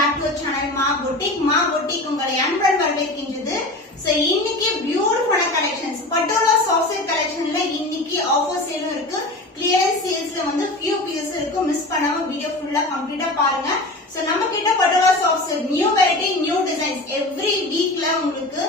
back to our channel Ma Boutique உங்களை அன்புடன் வரவேற்கின்றது. So இன்னைக்கு பியூட்டிஃபுல்லான கலெக்ஷன்ஸ் பட்டோலா சாஃப்ட் சில்க் கலெக்ஷன்ல இன்னைக்கு ஆஃபர் சேலும் இருக்கு. கிளியரன்ஸ் சேல்ஸ்ல வந்து few pieces இருக்கு. மிஸ் பண்ணாம வீடியோ ஃபுல்லா கம்ப்ளீட்டா பாருங்க. So நம்ம கிட்ட patola soft silk new variety new designs every வீக்ல உங்களுக்கு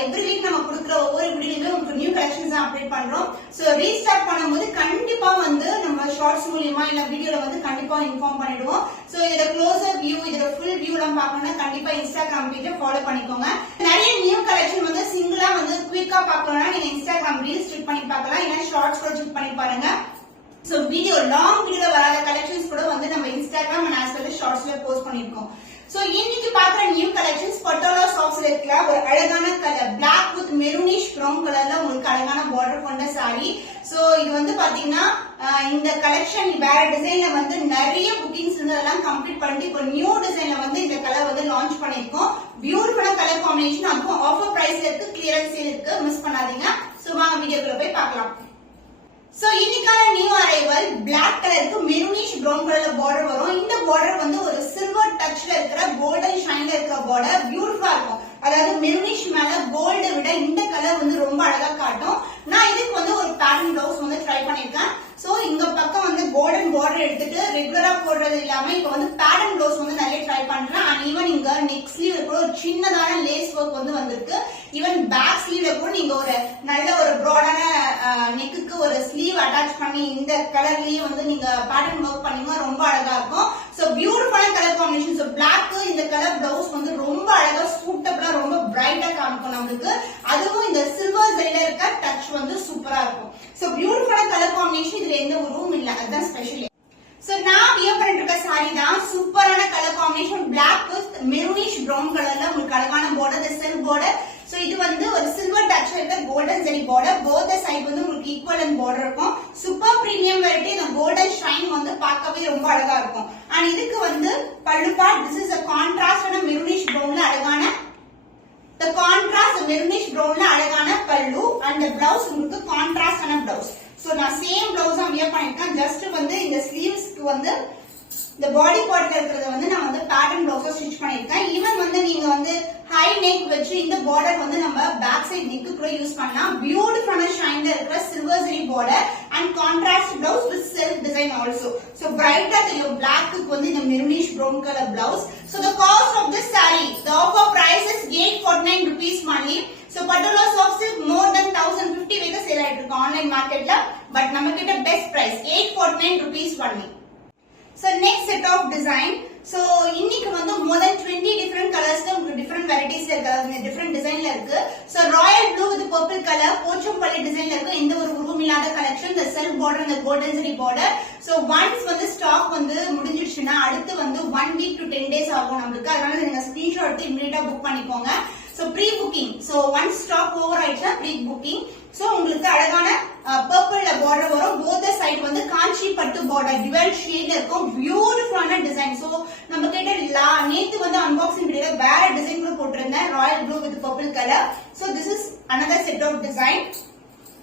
எவ்ரி வீக் நம்ம கொடுக்குற ஒவ்வொரு வீடியோலயும் உங்களுக்கு நியூ கலெக்ஷன்ஸ் அப்டேட் பண்றோம். சோ ரீஸ்டார்ட் பண்ணும்போது கண்டிப்பா வந்து நம்ம ஷார்ட்ஸ் மூலமா இல்ல வீடியோல வந்து கண்டிப்பா இன்ஃபார்ம் பண்ணிடுவோம். சோ இதோட க்ளோசர் வியூ இதோட ஃபுல் வியூ எல்லாம் பார்க்கணும்னா கண்டிப்பா இன்ஸ்டாகிராம் பேஜை ஃபாலோ பண்ணிக்கோங்க. நிறைய நியூ கலெக்ஷன் வந்து சிங்கிளா வந்து குயிக்கா பார்க்கணும்னா நீங்க இன்ஸ்டாகிராம் ரீல்ஸ் செக் பண்ணி பார்க்கலாம். இல்ல ஷார்ட்ஸ் கூட செக் பண்ணி பாருங்க. சோ வீடியோ லாங் வீடியோ வராத கலெக்ஷன்ஸ் கூட வந்து நம்ம இன்ஸ்டாகிராம் அண்ட் ஆஸ் வெல் ஷார்ட்ஸ்ல போஸ்ட் பண்ணிருக்கோம். சோ இன்னைக்கு பாக்குற நியூ கலெக்ஷன்ஸ் பட்டோலா சாஃப்ட் சில்க்ல ஒரு அழகான colour Black with maroonish brown கலர்ல உங்களுக்கு அழகான பார்டர் கொண்ட saree. சோ இது வந்து பாத்தீங்கன்னா இந்த கலெக்ஷன் வேற டிசைன்ல வந்து நிறைய புக்கிங்ஸ் இருந்ததெல்லாம் கம்ப்ளீட் பண்ணிட்டு இப்போ நியூ டிசைன்ல வந்து இந்த கலர் வந்து லான்ச் பண்ணிருக்கோம். பியூட்டிஃபுல்லான கலர் காம்பினேஷன், அதுவும் ஆஃபர் பிரைஸ்ல இருக்கு, கிளியரன்ஸ் சேல் இருக்கு, மிஸ் பண்ணாதீங்க. சோ வாங்க வீடியோக்குள்ள போய் பார்க்கலாம். சோ இன்னைக்கான நியூ அரைவல் Black கலருக்கு மெரூனிஷ் பிரவுன் கலர்ல பார்டர் வரும். இந்த பார்டர் வந்து ஒரு சில்வர் டச்ல இருக்கிற கோல்டன் ஷைன்ல இருக்கிற பார்டர் பியூட்டிஃபுல்லா இருக்கும். அதாவது மெரூனிஷ் மேல கோல்டை விட இந்த கலர் வந்து ரொம்ப அழகா காட்டும். நான் இதுக்கு வந்து ஒரு பேட்டர்ன் பிளவுஸ் வந்து ட்ரை பண்ணிருக்கேன். சோ இந்த பக்கம் வந்து கோல்டன் பார்டர் எடுத்துட்டு ரெகுலரா போடுறது இல்லாம இப்ப வந்து பேட்டர்ன் பிளவுஸ் வந்து நிறைய ட்ரை பண்றேன். அண்ட் ஈவன் இங்க நெக் ஸ்லீவ்ல கூட ஒரு சின்னதான லேஸ் ஒர்க் வந்து வந்திருக்கு. ஈவன் பேக் ஸ்லீவ்ல கூட நீங்க ஒரு நல்ல ஒரு ப்ராடான நெக்குக்கு ஒரு ஸ்லீவ் அட்டாச் பண்ணி இந்த கலர்லயே வந்து நீங்க பேட்டர்ன் ஒர்க் பண்ணீங்கன்னா ரொம்ப அழகா இருக்கும். சோ பியூட்டிஃபுல்லான கலர் காம்பினேஷன். சோ பிளாக் இந்த கலர் பிளவுஸ் வந்து ரொம்ப அழகா சூட்டபிளா ரொம்ப பிரைட்டா காமிக்கும் நம்மளுக்கு. அதுவும் இந்த சில்வர் ஜெல்ல இருக்க டச் வந்து சூப்பரா இருக்கும். சோ பியூட்டிஃபுல்லான கலர் காம்பினேஷன், இதுல எந்த ஒரு ரூம் இல்ல, அதுதான் ஸ்பெஷல். சோ நான் வியர் பண்ணிட்டு இருக்க சாரி தான் சூப்பரான colour combination Black with maroonish brown கலர்ல உங்களுக்கு அழகான border, the silk border. So இது வந்து ஒரு சில்வர் டச் இருக்க golden zari border. Both side வந்து உங்களுக்கு ஈக்குவலன்ட் பார்டர் இருக்கும். Super premium variety. இந்த கோல்டன் ஷைன் வந்து பார்க்கவே ரொம்ப அழகா இருக்கும். அண்ட் இதுக்கு வந்து pallu part, this is a கான்ட்ராஸ்டான மெரூனிஷ் பிரவுன்ல அழகான மெரூனிஷ் பிரவுன்ல அழகான பல்லு. அண்ட் பிளவுஸ் உங்களுக்கு கான்ட்ராஸ்டான பிளவுஸ். சோ நான் சேம் பிளவுஸ் தான் வியர் பண்ணிருக்கேன். ஜஸ்ட் வந்து இந்த ஸ்லீவ்ஸ்க்கு வந்து இந்த பாடி பார்ட்ல இருக்கிறத வந்து நான் வந்து பேட்டர்ன் பிளவுஸா ஸ்டிச் பண்ணிருக்கேன். ஈவன் வந்து நீங்க வந்து ஹை நெக் வச்சு இந்த பார்டர் வந்து நம்ம பேக் சைடு நெக்கு கூட யூஸ் பண்ணலாம். பியூட்டிஃபுல்லான ஷைன்ல இருக்கிற silver zari border and contrast blouse with self design also. So பிரைட்டா தெரியும் பிளாக்கு வந்து இந்த maroonish brown colour blouse. So the cost of this saree, the offer price is 849 rupees only. So Patola soft silk more than 1050 வரைக்கும் sale ஆயிட்டு இருக்கு online மார்க்கெட்ல. But நம்ம கிட்ட best price 849 rupees only. So next set of design. So இன்னைக்கு வந்து more than 20 different colors உங்களுக்கு different varieties இருக்கு, different designல இருக்கு. So royal blue with purple color, Pochampalli டிசைன்ல இருக்கு. எந்த ஒரு உருவம் இல்லாத collection. the self border and the golden zari border. So once வந்து ஸ்டாக் வந்து முடிஞ்சிடுச்சுன்னா அடுத்து வந்து 1 week to 10 days ஆகும் நமக்கு. அதனால நீங்க ஸ்கிரீன்ஷாட் எடுத்து இமிடியேட்டா புக் பண்ணிக்கோங்க. So pre-booking. So once stock over ஆயிடுச்சா pre-booking. So உங்களுக்கு அழகான பர்பிள்ல பார்டர் வரும். both the side வந்து காஞ்சி பட்டு பார்டர் dual shade இருக்கும். பியூட்டிஃபுல்லான டிசைன். சோ நம்ம கிட்ட நேத்து வந்து அன்பாக்சிங் வீடியோல வேற டிசைன் கூட போட்டிருந்தேன், Royal blue with purple colour. So this is another set of design.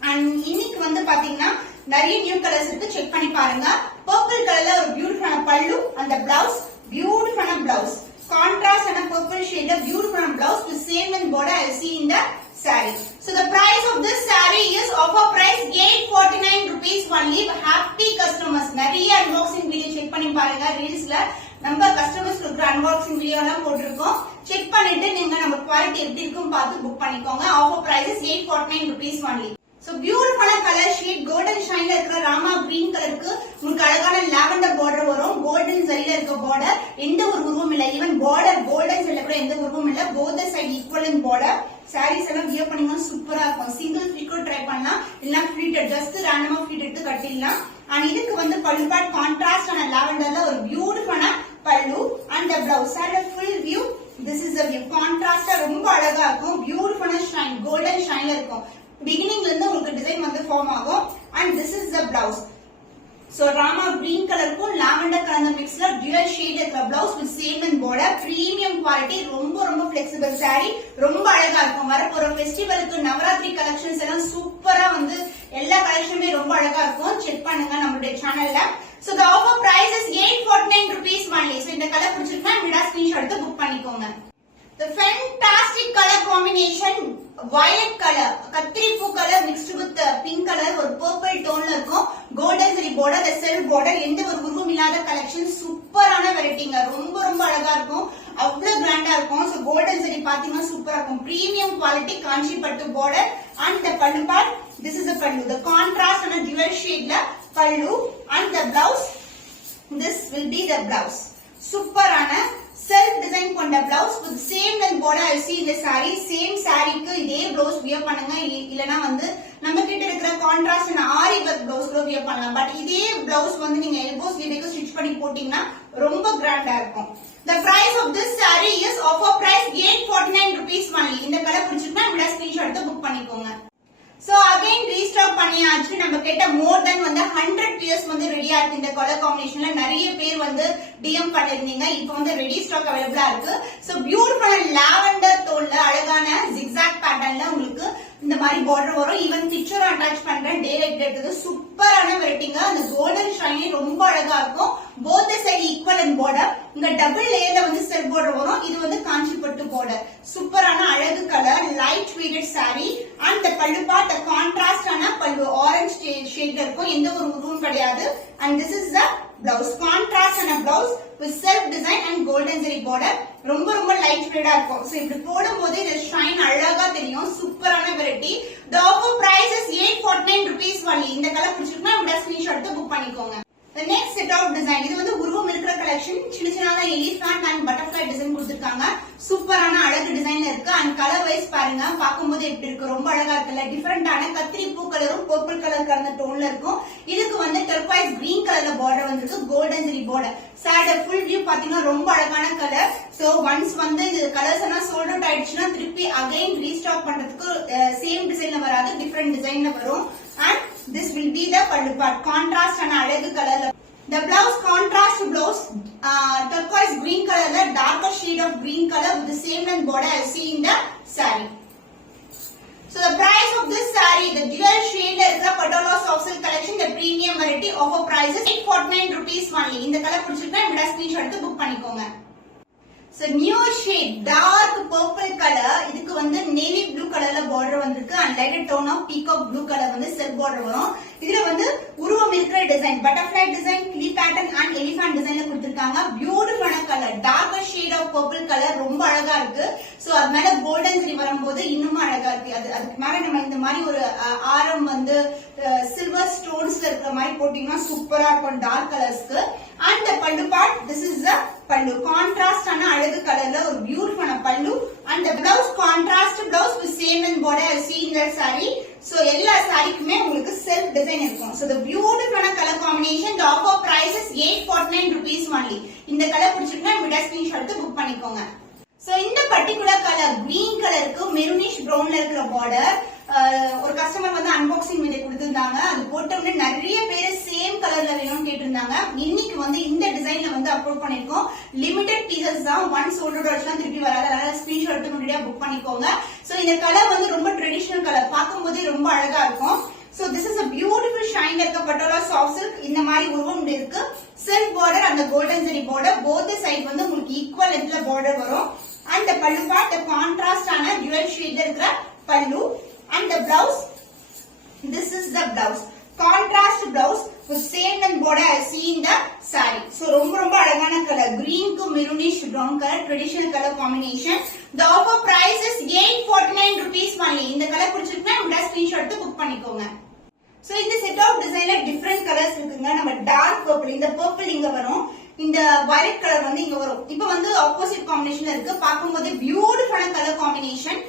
And இன்னைக்கு வந்து பாத்தீங்கன்னா நிறைய நியூ கலர்ஸ் இருக்கு, செக் பண்ணி பாருங்க. பர்பிள் கலர்ல ஒரு பியூட்டிஃபுல்லான பல்லு, அந்த பிளவுஸ் பியூட்டிஃபுல்லான blouse. Contrast and a purple shade of beautiful blouse with same and border I see in the saree. So the price of this saree is offer price 849 rupees only. Happy customers. நிறைய unboxing video check பண்ணி பாருங்க. ரீல்ஸ்ல நம்ம customers கொடுக்குற unboxing video எல்லாம் போட்டுருக்கோம். Check பண்ணிட்டு நீங்க நம்ம குவாலிட்டி எப்படி இருக்கும் பார்த்து புக் பண்ணிக்கோங்க. Offer price is 849 rupees only. So beautiful color shade, golden shine இருக்கிற ராமா green கலருக்கு உங்களுக்கு அழகான லாவெண்டர் பார்டர் வரும். கோல்டன் ஜரில இருக்க பார்டர், எந்த ஒரு உருவம் இல்ல. ஈவன் பார்டர் கோல்டன் ஜரில கூட எந்த உருவம் இல்ல. both the side equivalent border. sarees எல்லாம் வியர் பண்ணீங்கன்னா சூப்பரா இருக்கும். சிங்கிள் ஃபிட் கூட ட்ரை பண்ணலாம், இல்ல ஃபிளிட்டட் ஜஸ்ட் ரேண்டமா ஃபிட் எடுத்து கட்டிடலாம். அண்ட் இதுக்கு வந்து பல்லு பார்ட் கான்ட்ராஸ்ட் ஆன லாவெண்டர்ல ஒரு பியூட்டிஃபுல்லான பல்லு and the blouse. saree full view, this is the view. கான்ட்ராஸ்டா ரொம்ப அழகா இருக்கும். பியூட்டிஃபுல்லான ஷைன், கோல்டன் ஷைன்ல இருக்கும். பிகினிங்ல இருந்து உங்களுக்கு டிசைன் வந்து ஃபார்ம் ஆகும். And this is the blouse. So Rama green கலருக்கும் லாவெண்டர் கலர் மிக்ஸ்ல டியூல் ஷேட் இருக்கிற blouse with same and border. Premium quality, ரொம்ப ரொம்ப ஃபிளெக்சிபிள் saree, ரொம்ப அழகா இருக்கும். வரப்போற ஃபெஸ்டிவலுக்கு நவராத்திரி கலெக்ஷன்ஸ் எல்லாம் சூப்பரா வந்து எல்லா கலெக்ஷனுமே ரொம்ப அழகா இருக்கும். செக் பண்ணுங்க நம்மளுடைய சேனல்ல. So the offer price is 849 rupees only. So இந்த கலர் பிடிச்சிருக்கா விடா ஸ்கிரீன்ஷாட் எடுத்து புக் பண்ணிக்கோங்க. The fantastic color combination violet color கத்திரிப்பூ colour mixed with pink color ஒரு purple டோன்ல இருக்கும். golden zari border the self border எந்த ஒரு உருவம் இல்லாத கலெக்ஷன் சூப்பரான வெரைட்டிங்க. ரொம்ப ரொம்ப அழகா இருக்கும். அவ்வளவு கிராண்டா இருக்கும். சோ golden zari பாத்தீங்கன்னா சூப்பரா இருக்கும். premium quality காஞ்சி பட்டு border and the pallu part this is the pallu. The contrast and a dual shade la pallu and the blouse this will be the blouse. சூப்பரான செல்ஃப் டிசைன் கொண்ட blouse with same length border I see இந்த saree same சாரிக்கு இதே blouse wear பண்ணுங்க. இல்லனா வந்து நம்ம கிட்ட இருக்கிற contrast and aari work blouse கூட வியர் பண்ணலாம். பட் இதே ப்ளவுஸ் வந்து நீங்க எல்போ ஸ்லீவ்க்கு ஸ்டிட்ச் பண்ணி போட்டீங்கன்னா ரொம்ப கிராண்டா இருக்கும். The price of this saree is offer price 849 rupees only. இந்த கலர் பிடிச்சிருந்தா விட ஸ்கிரீன்ஷாட் எடுத்து புக் பண்ணிக்கோங்க. So again restock பண்ணியாச்சு. நம்ம கிட்ட more than வந்து 100 pairs வந்து ரெடியா இருக்கு. இந்த கலர் காம்பினேஷன்ல நிறைய பேர் வந்து DM பண்ணிருந்தீங்க. இப்போ வந்து ரெடி ஸ்டாக் அவேலபிளா இருக்கு. So பியூட்டிஃபுல் லாவெண்டர் டோன்ல அழகான zigzag பேட்டர்ன்ல உங்களுக்கு இந்த மாதிரி பார்டர் வரும். ஈவன் பிக்சர் அட்டாச் பண்றேன். டே லைட் எடுத்தது சூப்பரான வெரைட்டிங்க. அந்த கோல்டன் ஷைனிங் ரொம்ப அழகா இருக்கும். both the side equal and border. இங்க டபுள் லேயர்ல வந்து செல்ஃப் பார்டர் வரும். இது வந்து காஞ்சி பட்டு border. சூப்பரான அழகு colour light weighted saree and the pallu part the contrast ஆன pallu orange shade இருக்கும். எந்த ஒரு உருவம் கிடையாது. And this is the blouse contrast and a blouse with self design and golden zari border. ரொம்ப ரொம்ப லைட் ஷேடா இருக்கும். சோ இப்படி போடும்போது இந்த ஷைன் அழகா தெரியும். சூப்பரான variety. The offer price is 849 rupees only. இந்த கலர் பிடிச்சிருந்தா உடனே ஸ்கிரீன்ஷாட் எடுத்து புக் பண்ணிக்கோங்க. The next set of design இது வந்து உருவம் இருக்கிற கலெக்ஷன். சின்ன சின்னதா எலிஃபண்ட் and butterfly டிசைன் கொடுத்திருக்காங்க. சூப்பரான அழகு டிசைன்ல இருக்கு. and color wise பாருங்க பாக்கும்போது எப்படி இருக்கு ரொம்ப அழகா இருக்குல்ல. டிஃபரண்டான கத்திரிப்பூ கலரும் பர்பிள் கலர் கலந்த டோன்ல இருக்கும். இதுக்கு வந்து டர்குவைஸ் கிரீன் கலர்ல பார்டர் வந்திருக்கு. Golden zari border. Sorry full view பாத்தீங்கன்னா ரொம்ப அழகான கலர். சோ ஒன்ஸ் வந்து இந்த கலர்ஸ் எல்லாம் சோல்ட் அவுட் ஆயிடுச்சுன்னா திருப்பி அகைன் ரீஸ்டாக் பண்றதுக்கு சேம் டிசைன்ல வராது. டிஃபரண்ட் டிசைன்ல வரும். and this will be the pallu part contrast and அழகு கலர்ல. The blouse contrast blouse turquoise green color la darker shade of green color with the same length border I see in the saree. So the price of this saree the dual shade la irukra Patola soft silk collection the premium variety offer price is 849 rupees only. இந்த colour பிடிச்சிருந்தா விட screenshot எடுத்து book பண்ணிக்கோங்க. So new shade dark purple color இதுக்கு வந்து navy blue colorல border வந்திருக்கு and lighter tone of peacock blue color வந்து self border வரும். இதுல வந்து உருவம் இருக்கிற டிசைன் butterfly design கிளி pattern and elephant designல கொடுத்திருக்காங்க. பியூட்டிஃபுல்லான colour darker shade of purple color ரொம்ப அழகா இருக்கு. சோ அது மேல golden zari வரும்போது இன்னும் அழகா இருக்கு. அதுக்கு மேல நம்ம இந்த மாதிரி ஒரு ஆரம் வந்து silver stonesல இருக்கிற மாதிரி போட்டீங்கன்னா சூப்பரா இருக்கும் dark கலர்ஸ்க்கு. and the pallu part this is the pallu contrast ஆன அழகு கலர்ல ஒரு பியூட்டிஃபுல்லான pallu and the blouse contrast blouse with same and border I see in the saree. so எல்லா சாரிக்குமே உங்களுக்கு செல்ஃப் டிசைன் இருக்கும். so the beautiful color combination the offer price is 849 rupees only. இந்த colour பிடிச்சிருந்தா விட ஸ்கிரீன்ஷாட் எடுத்து book பண்ணிக்கோங்க. so இந்த particular colour green கலருக்கு மெரூனிஷ் பிரவுன்ல இருக்கிற பார்டர் ஒரு கஸ்டமர் வந்து அன்பாக்சிங் வீடியோ கொடுத்திருந்தாங்க. அது போட்டவங்க நிறைய பேர் சேம் கலர்ல வேணும்னு கேட்டிருந்தாங்க. இன்னைக்கு வந்து இந்த டிசைன்ல வந்து அப்லோட் பண்ணிருக்கோம். லிமிடெட் பீசஸ் தான். ஒன்ஸ் சோல்ட் அவுட் ஆச்சுனா திருப்பி வராது. அதனால ஸ்கிரீன்ஷாட் எடுத்து முன்னாடியே புக் பண்ணிக்கோங்க. சோ இந்த கலர் வந்து ரொம்ப ட்ரெடிஷனல் கலர். பாக்கும்போதே ரொம்ப அழகா இருக்கும். So this is a beautiful shine இருக்க Patola soft silk. இந்த மாதிரி உருவம் இருக்கு. silk border and the golden zari border both the side வந்து உங்களுக்கு ஈக்குவல் லென்த்ல border வரும். and the pallu part the contrast ஆன dual shade இருக்கிற pallu and the blouse this is the blouse contrast blouse with same and border I see in the saree. so ரொம்ப ரொம்ப அழகான colour green க்கு maroonish brown color traditional color combination. the offer price is 849 rupees only. இந்த colour பிடிச்சிருந்தா உடனே screenshot எடுத்து book பண்ணிக்கோங்க. so இந்த செட் ஆஃப் டிசைன்ல டிஃபரண்ட் கலர்ஸ் இருக்குங்க. நம்ம டார்க் பர்பிள் இந்த பர்பிள் இங்க வரும். இந்த வயலட் கலர் வந்து இங்க வரும். இப்போ வந்து ஆப்போசிட் காம்பினேஷன்ல இருக்கு. பாக்கும்போது பியூட்டிஃபுல்லான கலர் காம்பினேஷன்.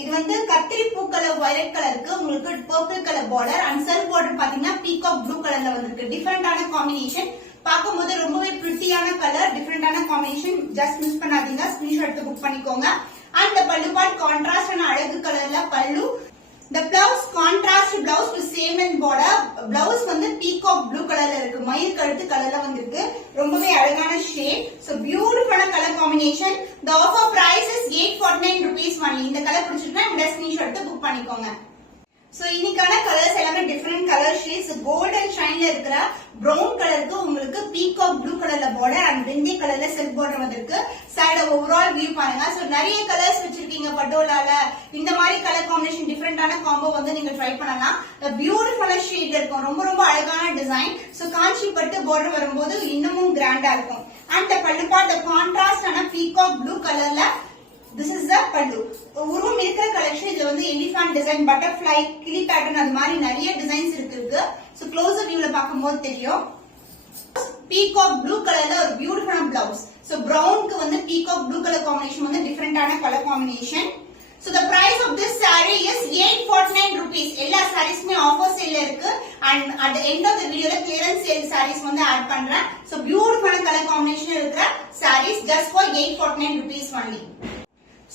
இது வந்து கத்திரிப்பூ கலர் வயலட் கலருக்கு உங்களுக்கு purple colour border and self border பாத்தீங்கன்னா பீகாக் ப்ளூ கலர்ல வந்திருக்கு. டிஃபரெண்டான காம்பினேஷன். பாக்கும்போது ரொம்பவே பிரிட்டியான கலர் டிஃபரெண்டான காம்பினேஷன். ஜஸ்ட் மிஸ் பண்ணாதீங்க. ஸ்கிரீன்ஷாட் எடுத்து புக் பண்ணிக்கோங்க. And the pallu part contrast and அழகு கலர்ல pallu. the blouse contrast blouse with same and border. blouse வந்து peacock blue கலர்ல இருக்கு. மயில் கழுத்து கலர்ல வந்திருக்கு. ரொம்பவே அழகான shade. so beautiful color combination. the offer price is 849 rupees only. இந்த கலர் பிடிச்சிருந்தா இந்த ஸ்கிரீன்ஷாட் எடுத்து புக் பண்ணிக்கோங்க. சோ இன்னைக்கான கலர்ஸ் எல்லாமே டிஃபரெண்ட் கலர் ஷேட்ஸ். கோல்டன் ஷைன்ல இருக்கிற பிரவுன் கலருக்கு உங்களுக்கு பீகாக் ப்ளூ கலர்ல பார்டர் அண்ட் வெந்தய கலர்ல சில்க் பார்டர் வந்திருக்கு. சைட ஓவரால் வியூ பாருங்க. சோ நிறைய கலர்ஸ் வச்சிருக்கீங்க பட்டோலால. இந்த மாதிரி கலர் காம்பினேஷன் டிஃபரெண்டான காம்போ வந்து நீங்க ட்ரை பண்ணலாம். பியூட்டிஃபுல்லான ஷேட் இருக்கும். ரொம்ப ரொம்ப அழகான டிசைன். சோ காஞ்சி பட்டு பார்டர் வரும்போது இன்னமும் கிராண்டா இருக்கும். அண்ட் பல்லு பார்ட் கான்ட்ராஸ்ட் ஆன பீகாக் ப்ளூ கலர்ல this is the pallu. உருவம் இருக்கிற கலெக்ஷன் இதுல வந்து எலிஃபண்ட் டிசைன், பட்டர்ஃப்ளை, கிளி பேட்டர்ன் அது மாதிரி நிறைய டிசைன்ஸ் இருக்கு. சோ க்ளோஸ் அப் வியூல பாக்கும்போது தெரியும். பீகாக் ப்ளூ கலர்ல ஒரு பியூட்டிஃபுல்லான பிளவுஸ். சோ பிரவுனுக்கு வந்து பீகாக் ப்ளூ கலர் காம்பினேஷன் வந்து டிஃபரெண்டான colour combination. So the price of this saree is 849 rupees. எல்லா sareesமே ஆஃபர் சேல்ல இருக்கு. And at the end of the video clearance sale sarees வந்து ஆட் பண்றேன். So beautiful color combination இருக்கிற sarees just for 849 rupees only.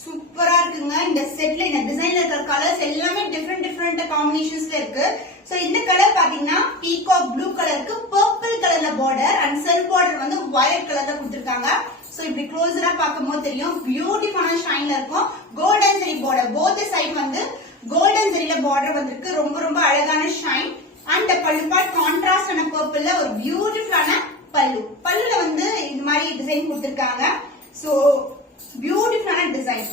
சூப்பரா இருக்குங்க. இந்த செட்ல இந்த டிசைன்ல இருக்கிற கலர்ஸ் எல்லாமே டிஃபரெண்ட் காம்பினேஷன்ஸ்ல இருக்கு. சோ இந்த கலர் பாத்தீங்கன்னா பீகாக் ப்ளூ கலருக்கு பர்பிள் கலர்ல பார்டர் அண்ட் செல்ஃப் பார்டர் வந்து வயலட் கலர்ல கொடுத்திருக்காங்க. சோ இப்படி க்ளோஸரா பாக்கும்போது தெரியும் பியூட்டிஃபுல்லான ஷைன்ல இருக்கும். Golden zari border both side வந்து கோல்டன் ஜெரில பார்டர் வந்திருக்கு. ரொம்ப ரொம்ப அழகான shine. And pallu part contrast ஆன பர்பிள்ல ஒரு பியூட்டிஃபுல்லான பல்லு. பல்லுல வந்து இந்த மாதிரி டிசைன் கொடுத்திருக்காங்க. சோ பியூட்டிஃபுல்லான design.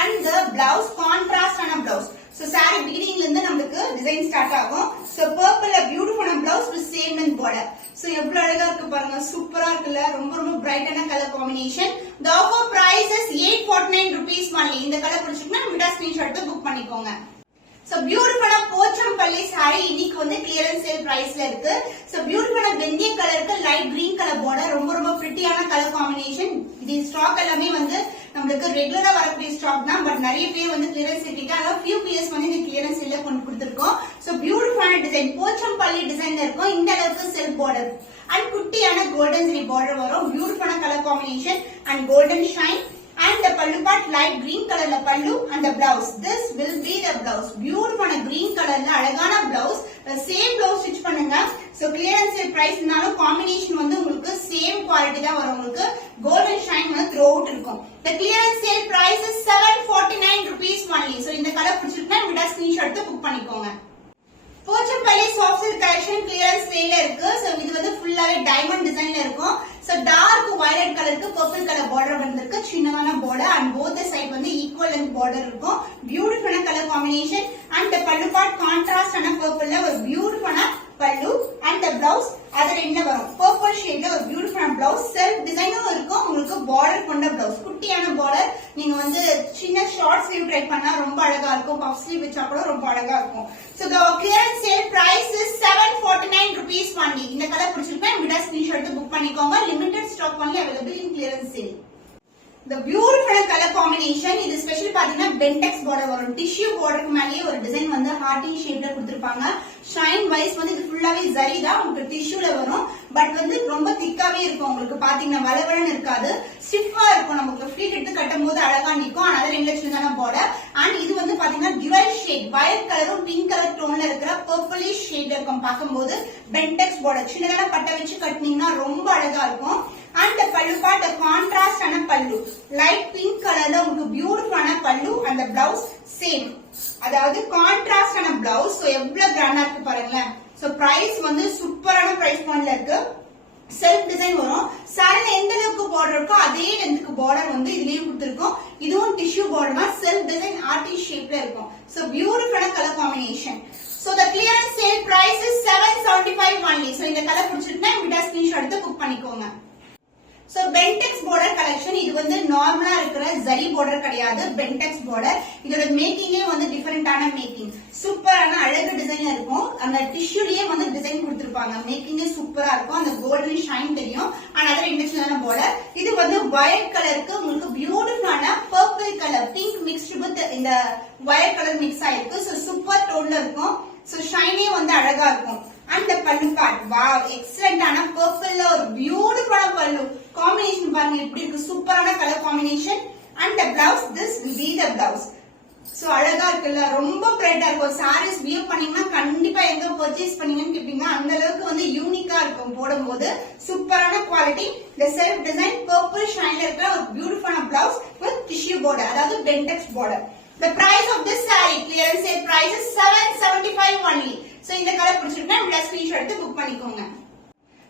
And the blouse contrast ஆன blouse. So saree beginning இருந்து நமக்கு டிசைன் ஸ்டார்ட் ஆகும். So purple பியூட்டிஃபுல்லான blouse with same length border. So எவ்வளவு அழகா இருக்கு பாருங்க. சூப்பரா இருக்குல்ல. ரொம்ப ரொம்ப பிரைட்டான colour combination. The offer price is 849 rupees only. இந்த கலர் பிடிச்சிருக்குன்னா நம்ம ஸ்கிரீன்ஷாட் எடுத்து புக் பண்ணிக்கோங்க. So beautiful போச்சம்பள்ளி saree இன்னைக்கு வந்து கிளியரன்ஸ் சேல் பிரைஸ்ல இருக்கு. So beautiful வெந்தய கலருக்கு லைட் கிரீன் கலர் பார்டர். ரொம்ப ரொம்ப பிரிட்டியான கலர் காம்பினேஷன். இது ஸ்டாக் எல்லாமே வந்து நமக்கு ரெகுலரா வரக்கூடிய ஸ்டாக் தான். பட் நிறைய பேர் வந்து கிளியரன்ஸ் சேல்க்கு அதாவது few பீஸ் வந்து இந்த கிளியரன்ஸ் சேல்ல கொண்டு கொடுத்திருக்கோம். So beautiful டிசைன் போச்சம்பள்ளி டிசைன்ல இருக்கும். இந்த அளவுக்கு செல்ஃப் பார்டர் அண்ட் குட்டியான கோல்டன் ஜெரி பார்டர் வரும். பியூட்டிஃபுல்லான colour combination and golden shine. And the pallu part light green color la pallu and the blouse. This will be the blouse. Beautiful green color la alagana blouse. The same blouse stitch பண்ணுங்க. So clearance price நாலும் combination வந்து உங்களுக்கு same quality தான் வரும். உங்களுக்கு golden shine வந்து throughout இருக்கும். The clearance sale price is 749 rupees only. So இந்த கலர் பிடிச்சிருந்தா விட ஸ்கிரீன்ஷாட் எடுத்து புக் பண்ணிக்கோங்க. Pochampally soft silk collection clearance சேல்ல இருக்கு. சோ இது வந்து ஃபுல்லாவே டைமண்ட் டிசைன்ல இருக்கும். சோ டார்க் வயலட் கலருக்கு பர்பிள் கலர் பார்டர் வந்திருக்கு. சின்னதான பார்டர் அண்ட் போத் சைடு வந்து ஈக்குவல் லென்த் பார்டர் இருக்கும். பியூட்டிஃபுல்லான colour combination. And pallu part contrast ஆன பர்பிள்ல ஒரு பியூட்டிஃபுல்லான பல்லு அண்ட் பிளவுஸ் அது ரெண்டுல வரும். பர்பிள் ஷேட்ல ஒரு பியூட்டிஃபுல்லான பிளவுஸ். செல்ஃப் டிசைனும் இருக்கும். உங்களுக்கு பார்டர் கொண்ட பிளவுஸ். குட்டியான பார்டர். நீங்க வந்து சின்ன ஷார்ட் ஸ்லீவ் ட்ரை பண்ணா ரொம்ப அழகா இருக்கும். பஃப் ஸ்லீவ் வச்சா கூட ரொம்ப அழகா இருக்கும். So the clearance sale price is 749 rupees only. இந்த கலர் பிடிச்சிருக்கா விட ஸ்கிரீன்ஷாட் எடுத்து புக் பண்ணிக்கோங்க. limited stock only available in clearance sale. The beautiful color combination. இது ஸ்பெஷல் பாத்தீங்கன்னா பென்டெக்ஸ் பார்டர் வரும். டிஷ்யூ பார்டருக்கு மேலேயே ஒரு டிசைன் வந்து ஹார்டிங் ஷேப்ல கொடுத்திருப்பாங்க. ஷைன் வைஸ் வந்து இது ஃபுல்லாவே ஜரி தான். உங்களுக்கு டிஷ்யூல வரும். பட் வந்து ரொம்ப திக்காவே இருக்கும். உங்களுக்கு பாத்தீங்கன்னா வளவளன்னு இருக்காது. ஸ்டிஃபா இருக்கும். நமக்கு ஃப்ளீட் எடுத்து கட்டும் போது அழகா நிக்கும். அதனால 2 லட்சம் பார்டர். அண்ட் இது வந்து பாத்தீங்கன்னா டியூவல் ஷேட் வயலட் கலரும் பிங்க் கலர் டோன்ல இருக்கிற பர்பிளிஷ் ஷேட்ல இருக்கும். பார்க்கும்போது பென்டெக்ஸ் பார்டர் சின்னதான பட்டை வச்சு கட்டினீங்கன்னா ரொம்ப அழகா இருக்கும். And the pallu part the contrast ஆன பல்லு light pink கலர்ல உங்களுக்கு பியூட்டிஃபுல்லான பல்லு and the blouse same. அதாவது கான்ட்ராஸ்ட் ஆன பிளவுஸ். சோ எவ்வளவு கிராண்டா இருக்கு பாருங்களேன். சோ பிரைஸ் வந்து சூப்பரான பிரைஸ் பாயிண்ட்ல இருக்கு. செல்ஃப் டிசைன் வரும். சாரில எந்த அளவுக்கு பார்டர் இருக்கோ அதே லென்த்துக்கு பார்டர் வந்து இதுலயும் கொடுத்திருக்கோம். இதுவும் டிஷ்யூ பார்டர் தான். செல்ஃப் டிசைன் ஆர்டிஸ்ட் ஷேப்ல இருக்கும். சோ பியூட்டிஃபுல்லான colour combination. So the clearance sale price is 775 only. So இந்த கலர் பிடிச்சிருந்தா விட ஸ்கிரீன்ஷாட் எடுத்து புக் பண்ணிக்கோங்க. So Bentex border collection இது வந்து நார்மலா இருக்கிற ஜரி border கிடையாது. Bentex border இதோட மேக்கிங்கே வந்து டிஃபரெண்டான மேக்கிங். சூப்பரான அழகு டிசைன்ல இருக்கும். அந்த டிஷ்யூலயே வந்து டிசைன் கொடுத்திருப்பாங்க. மேக்கிங்கே சூப்பரா இருக்கும். அந்த கோல்டன் ஷைன் தெரியும். another இன்டெக்ஷனான border. இது வந்து வயலட் கலருக்கு உங்களுக்கு பியூட்டிஃபுல்லான purple colour pink mixed with இந்த வயலட் கலர் மிக்ஸ் ஆயிருக்கு. சோ சூப்பர் டோன்ல இருக்கும். சோ ஷைனே வந்து அழகா இருக்கும். And the pallu part wow excellent ஆன purple ல ஒரு பியூட்டிஃபுல்லான பல்லு காம்பினேஷன் பாருங்க எப்படி இருக்கு. சூப்பரான colour combination. And the blouse this will be the blouse. So அழகா இருக்குல்ல. ரொம்ப பிரைட்டா இருக்கும். sarees வியர் பண்ணீங்கன்னா கண்டிப்பா எங்க பர்ச்சேஸ் பண்ணீங்கன்னு கேப்பீங்க. அந்த அளவுக்கு வந்து யூனிக்கா இருக்கும் போடும்போது. சூப்பரான quality. the self design purple ஷைன்ல இருக்கிற ஒரு பியூட்டிஃபுல்லான blouse with tissue border அதாவது Bentex border. The price of this saree, clearance sale price is 775 only. So இந்த கலர் பிடிச்சிருந்தா இந்த ஸ்கிரீன்ஷாட் எடுத்து புக் பண்ணிக்கோங்க.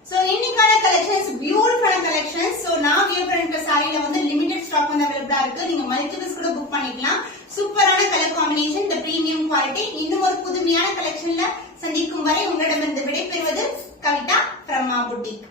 So இன்னைக்கான கலெக்ஷன்ஸ் பியூட்டிஃபுல்லான கலெக்ஷன்ஸ். So நான் வியர் பண்ணிருக்க சாரில வந்து லிமிடெட் ஸ்டாக் வந்து அவைலபிளா இருக்கு. நீங்க மல்டிபிள்ஸ் கூட புக் பண்ணிக்கலாம். சூப்பரான கலர் காம்பினேஷன், தி பிரீமியம் குவாலிட்டி. இன்னும் ஒரு புதுமையான கலெக்ஷன்ல சந்திக்கும் வரை உங்களிடமிருந்து விடைபெறுவது கவிதா from our boutique.